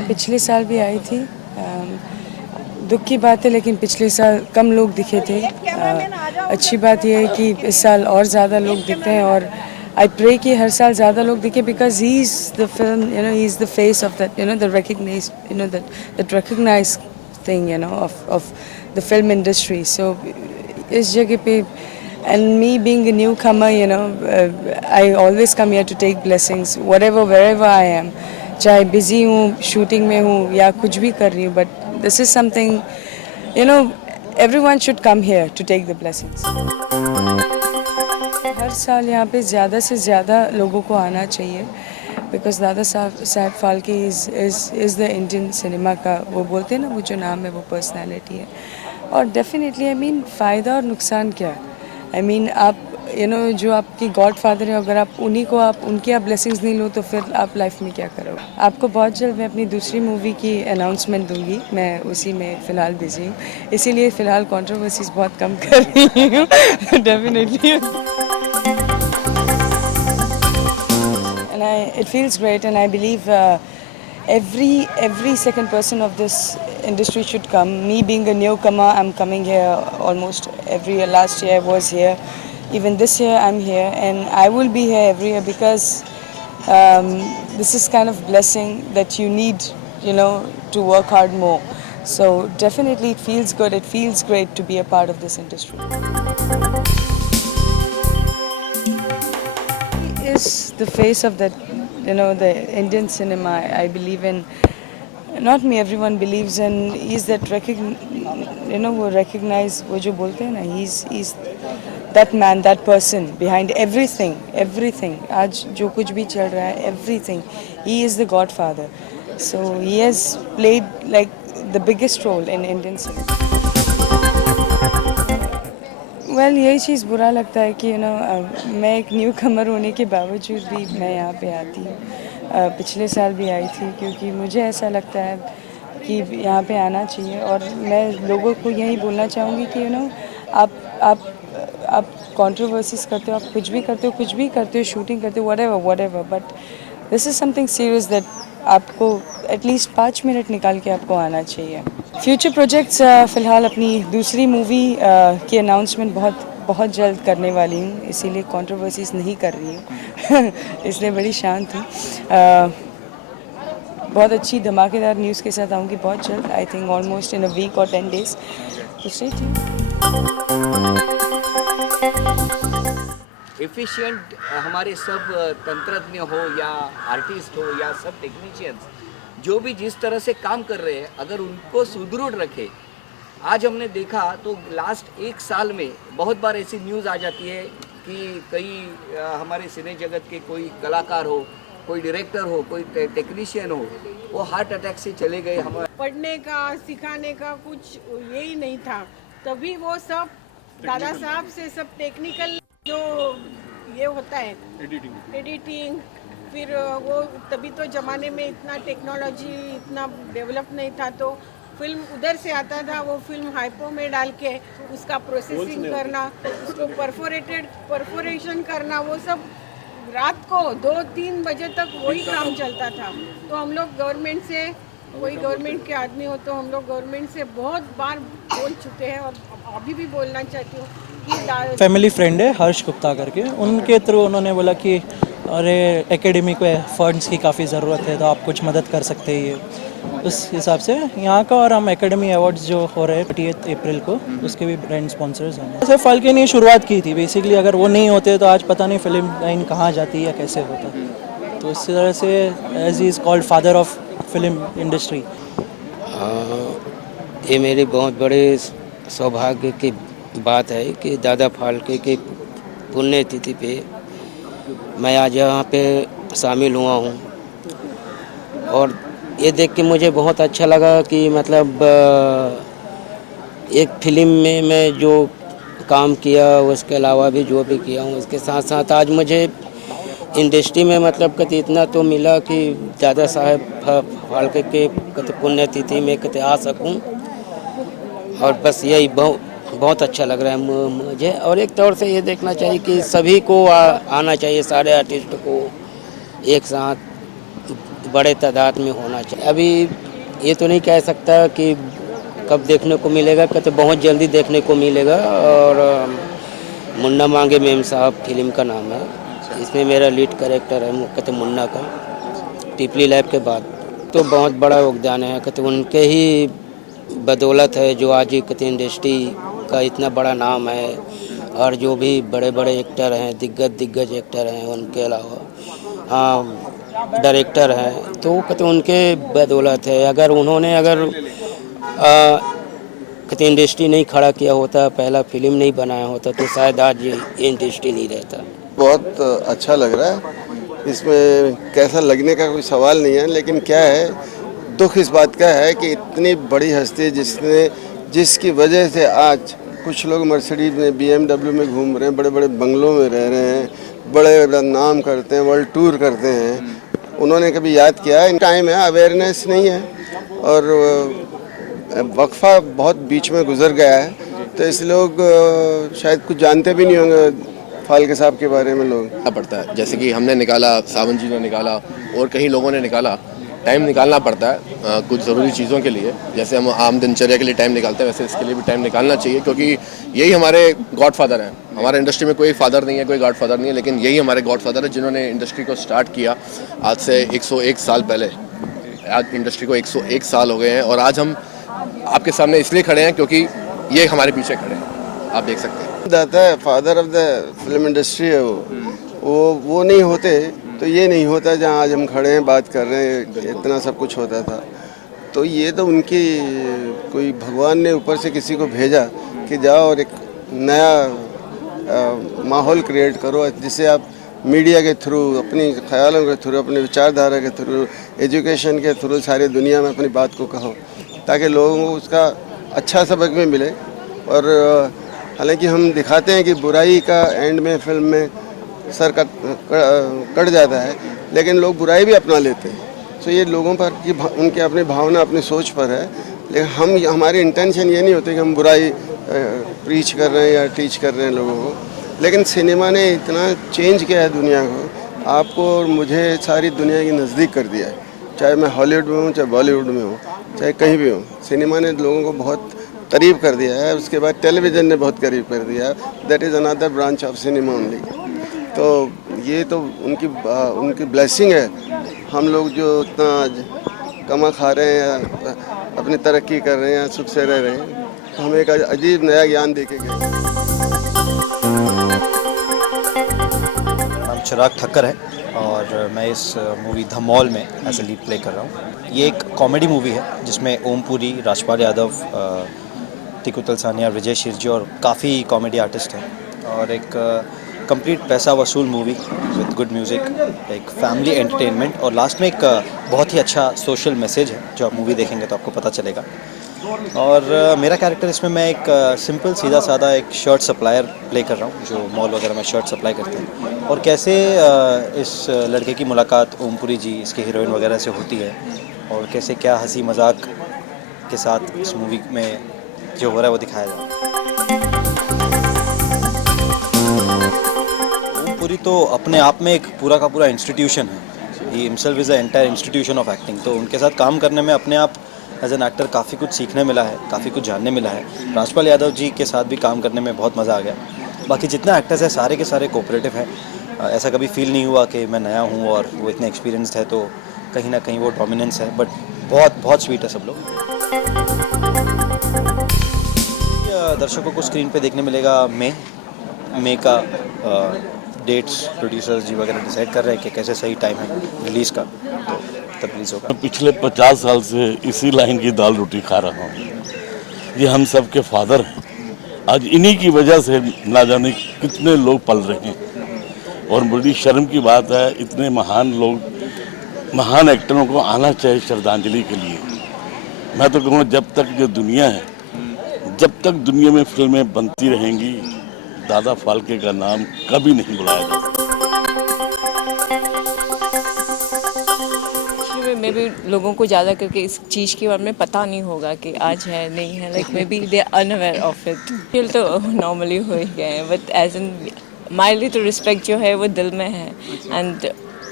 पे पिछले साल भी आई थी। दुख की बात है लेकिन पिछले साल कम लोग दिखे थे। अच्छी बात यह है कि इस साल और ज़्यादा लोग दिखते हैं और आई प्रे कि हर साल ज़्यादा लोग दिखे because he is the film he is the face of that the recognise that recognise thing of the film industry. सो इस जगह पे and me being a newcomer, I always come here to take blessings wherever I am, चाहे busy हूँ, shooting में हूँ या कुछ भी कर रही हूँ, but this is something, you know everyone should come here to take the blessings. हर साल यहाँ पे ज़्यादा से ज़्यादा लोगों को आना चाहिए because Dada Saheb Phalke is the Indian cinema का, वो बोलते हैं ना, वो जो नाम है वो पर्सनैलिटी है। और डेफिनेटली फ़ायदा और नुकसान क्या है, आप जो आपकी गॉड फादर है, अगर आप उनकी आप ब्लेसिंग्स नहीं लो तो फिर आप लाइफ में क्या करोगे। आपको बहुत जल्द मैं अपनी दूसरी मूवी की अनाउंसमेंट दूंगी, मैं उसी में फ़िलहाल बिजी हूँ, इसीलिए फ़िलहाल कंट्रोवर्सीज बहुत कम कर रही हूँ definitely. And it feels great, and I believe every second person of this industry should come. Me being a newcomer, I'm coming here almost every year. Last year I was here, even this year I'm here, and I will be here every year because this is kind of blessing that you need, to work hard more. So definitely it feels good. It feels great to be a part of this industry. Is the face of that, the Indian cinema. I believe in, not me, everyone believes in, he's that वो recognize, वो जो बोलते हैं ना, he's that man, that person behind everything आज जो कुछ भी चल रहा है, everything, he is the godfather. So he has played like the biggest role in Indian cinema. Well यही चीज़ बुरा लगता है कि मैं एक न्यू कमर होने के बावजूद भी मैं यहाँ पे आती हूँ। पिछले साल भी आई थी क्योंकि मुझे ऐसा लगता है कि यहाँ पे आना चाहिए, और मैं लोगों को यही बोलना चाहूँगी कि आप कंट्रोवर्सीज करते हो, आप कुछ भी करते हो, शूटिंग करते हो, whatever, but this is something serious that आपको एटलीस्ट 5 मिनट निकाल के आपको आना चाहिए। फ्यूचर प्रोजेक्ट्स, फ़िलहाल अपनी दूसरी मूवी की अनाउंसमेंट बहुत जल्द करने वाली हूँ, इसीलिए कंट्रोवर्सीज नहीं कर रही हूँ इसलिए बड़ी शांत हूँ। बहुत अच्छी धमाकेदार न्यूज़ के साथ आऊँगी बहुत जल्द, I think almost in a week और 10 days, तो स्टे ट्यून्ड। एफिशिएंट हमारे सब तंत्रज्ञ हो या आर्टिस्ट हो या सब टेक्नीशियंस जो भी जिस तरह से काम कर रहे हैं, अगर उनको सुदृढ़ रखे। आज हमने देखा तो लास्ट 1 साल में बहुत बार ऐसी न्यूज़ आ जाती है कि कई हमारे सिने जगत के कोई कलाकार हो, कोई डायरेक्टर हो, कोई टेक्नीशियन हो, वो हार्ट अटैक से चले गए। हमारे पढ़ने का सिखाने का कुछ यही नहीं था, तभी वो सब दादा साहब से सब टेक्निकल जो ये होता है एडिटिंग, फिर वो तभी तो ज़माने में इतना टेक्नोलॉजी इतना डेवलप नहीं था, तो फिल्म उधर से आता था, वो फिल्म हाइपो में डाल के उसका प्रोसेसिंग करना, उसको परफोरेशन करना, वो सब रात को 2-3 बजे तक वही काम चलता था। तो हम लोग गवर्नमेंट से, कोई गवर्नमेंट के आदमी हो तो हम लोग गवर्नमेंट से बहुत बार बोल चुके हैं और अभी भी बोलना चाहती हूँ कि फैमिली फ्रेंड है हर्ष गुप्ता करके, उनके थ्रू उन्होंने बोला कि अरे एकेडमी को फंड्स की काफ़ी ज़रूरत है तो आप कुछ मदद कर सकते हैं, ये उस हिसाब से यहाँ का। और हम एकेडमी अवार्ड्स जो हो रहे हैं 28 अप्रैल को, उसके भी ब्रांड स्पॉन्सर्स हैं। ऐसे फाल्के ने शुरुआत की थी बेसिकली, अगर वो नहीं होते तो आज पता नहीं फिल्म लाइन कहाँ जाती या कैसे होता। तो इस तरह से as is called father of film industry. ये मेरी बहुत बड़े सौभाग्य की बात है कि दादा फाल्के की पुण्यतिथि पे मैं आज यहाँ पे शामिल हुआ हूँ, और ये देख के मुझे बहुत अच्छा लगा कि मतलब एक फिल्म में मैं जो काम किया उसके अलावा भी जो भी किया हूँ, इसके साथ साथ आज मुझे इंडस्ट्री में मतलब कति इतना तो मिला कि दादा साहब फाल्के के कति पुण्यतिथि में कति आ सकूँ, और बस यही बहुत अच्छा लग रहा है मुझे। और एक तौर से ये देखना चाहिए कि सभी को आना चाहिए, सारे आर्टिस्ट को एक साथ बड़े तादाद में होना चाहिए। अभी ये तो नहीं कह सकता कि कब देखने को मिलेगा, कहते बहुत जल्दी देखने को मिलेगा। और मुन्ना मांगे मेम साहब फिल्म का नाम है, इसमें मेरा लीड कैरेक्टर है कहते मुन्ना का, टिपली लैब के बाद। तो बहुत बड़ा योगदान है, कहते उनके ही बदौलत है जो आज कहते इंडस्ट्री का इतना बड़ा नाम है। और जो भी बड़े बड़े एक्टर हैं, दिग्गज एक्टर हैं, उनके अलावा डायरेक्टर हैं, तो कहते उनके बदौलत है। अगर उन्होंने कहते इंडस्ट्री नहीं खड़ा किया होता, पहला फिल्म नहीं बनाया होता, तो शायद आज ये इंडस्ट्री नहीं रहता। बहुत अच्छा लग रहा है, इसमें कैसा लगने का कोई सवाल नहीं है। लेकिन क्या है, दुख इस बात का है कि इतनी बड़ी हस्ती जिसकी वजह से आज कुछ लोग मर्सिडीज में, BMW में घूम रहे हैं, बड़े बड़े बंगलों में रह रहे हैं, बड़े नाम करते हैं, वर्ल्ड टूर करते हैं, उन्होंने कभी याद किया है? टाइम है, अवेयरनेस नहीं है और वक्फा बहुत बीच में गुजर गया है, तो इस लोग शायद कुछ जानते भी नहीं होंगे फाल्के साहब के बारे में। लोग पड़ता है, जैसे कि हमने निकाला, सावन जी ने निकाला और कई लोगों ने निकाला। टाइम निकालना पड़ता है कुछ ज़रूरी चीज़ों के लिए, जैसे हम आम दिनचर्या के लिए टाइम निकालते हैं, वैसे इसके लिए भी टाइम निकालना चाहिए, क्योंकि यही हमारे गॉड फादर हैं। हमारे इंडस्ट्री में कोई फादर नहीं है, कोई गॉड फादर नहीं है, लेकिन यही हमारे गॉड फादर है जिन्होंने इंडस्ट्री को स्टार्ट किया आज से 101 साल पहले। आज इंडस्ट्री को 101 साल हो गए हैं और आज हम आपके सामने इसलिए खड़े हैं क्योंकि ये हमारे पीछे खड़े हैं, आप देख सकते हैं। दाता है, father of the film industry है वो नहीं होते तो ये नहीं होता जहाँ आज हम खड़े हैं बात कर रहे हैं, इतना सब कुछ होता था। तो ये तो उनकी कोई भगवान ने ऊपर से किसी को भेजा कि जाओ और एक नया माहौल क्रिएट करो, जिससे आप मीडिया के थ्रू, अपनी ख्यालों के थ्रू, अपनी विचारधारा के थ्रू, एजुकेशन के थ्रू सारी दुनिया में अपनी बात को कहो, ताकि लोगों को उसका अच्छा सबक भी मिले। और हालांकि हम दिखाते हैं कि बुराई का एंड में फिल्म में सर कट जाता है, लेकिन लोग बुराई भी अपना लेते हैं। तो ये लोगों पर की उनके अपनी भावना, अपनी सोच पर है। लेकिन हमारी इंटेंशन ये नहीं होती कि हम बुराई प्रीच कर रहे हैं या टीच कर रहे हैं लोगों को। लेकिन सिनेमा ने इतना चेंज किया है दुनिया को, आपको और मुझे सारी दुनिया के नज़दीक कर दिया है। चाहे मैं हॉलीवुड में हूँ, चाहे बॉलीवुड में हूँ, चाहे कहीं भी हूँ, सिनेमा ने लोगों को बहुत करीब कर दिया है। उसके बाद टेलीविज़न ने बहुत करीब कर दिया है। That is another branch of cinema only. तो ये तो उनकी ब्लेसिंग है। हम लोग जो इतना आज कमा खा रहे हैं, अपनी तरक्की कर रहे हैं, सुख से रह रहे हैं, तो हमें एक अजीब नया ज्ञान दे के गए। नाम चिराग ठक्कर है और मैं इस मूवी धमौल में एज ए लीड प्ले कर रहा हूँ। ये एक कॉमेडी मूवी है जिसमें ओम पुरी, राजपाल यादव, टिकू तलसानिया, विजय शिरजी और काफ़ी कॉमेडी आर्टिस्ट हैं। और एक कंप्लीट पैसा वसूल मूवी विद गुड म्यूज़िक, एक फैमिली एंटरटेनमेंट और लास्ट में एक बहुत ही अच्छा सोशल मैसेज है जो आप मूवी देखेंगे तो आपको पता चलेगा। और मेरा कैरेक्टर इसमें मैं एक सिंपल सीधा साधा एक शर्ट सप्लायर प्ले कर रहा हूँ जो मॉल वगैरह में शर्ट सप्लाई करते हैं। और कैसे इस लड़के की मुलाकात ओमपुरी जी, इसके हीरोइन वगैरह से होती है और कैसे क्या हंसी मजाक के साथ इस मूवी में जो हो रहा है वो दिखाया जाए। ओमपुरी तो अपने आप में एक पूरा का पूरा इंस्टीट्यूशन है। He himself is a entire institution of acting. तो उनके साथ काम करने में अपने आप एज एन एक्टर काफ़ी कुछ सीखने मिला है, काफ़ी कुछ जानने मिला है। राजपाल यादव जी के साथ भी काम करने में बहुत मज़ा आ गया। बाकी जितने एक्टर्स हैं सारे के सारे कोऑपरेटिव हैं। ऐसा कभी फील नहीं हुआ कि मैं नया हूँ और वो इतने एक्सपीरियंस्ड है, तो कहीं ना कहीं वो डोमिनेंस है। बट बहुत बहुत स्वीट है सब लोग। दर्शकों को स्क्रीन पे देखने मिलेगा मई का। डेट्स प्रोड्यूसर्स जी वगैरह डिसाइड कर रहे हैं कि कैसे सही टाइम है रिलीज़ का, तो तब रिलीज़ होगा। पिछले 50 साल से इसी लाइन की दाल रोटी खा रहा हूँ। ये हम सब के फादर हैं। आज इन्हीं की वजह से ना जाने कितने लोग पल रहे हैं। और बड़ी शर्म की बात है, इतने महान लोग, महान एक्टरों को आना चाहिए श्रद्धांजलि के लिए। मैं तो कहूँगा जब तक जो दुनिया है, जब तक दुनिया में फिल्में बनती रहेंगी, दादा फाल्के का नाम कभी नहीं बुलाया जाएगा। मे बी लोगों को ज़्यादा करके इस चीज़ के बारे में पता नहीं होगा कि आज है नहीं है, like may be they are unaware of it. Feel तो नॉर्मली हो ही गए हैं, बट एज एन माइल्डली तो रिस्पेक्ट जो है वो दिल में है। एंड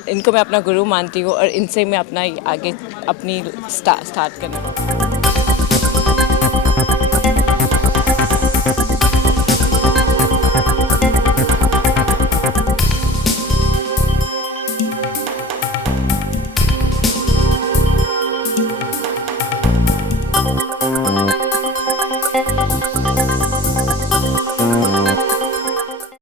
इनको मैं अपना गुरु मानती हूँ और इनसे मैं अपना आगे अपनी स्टार्ट करना।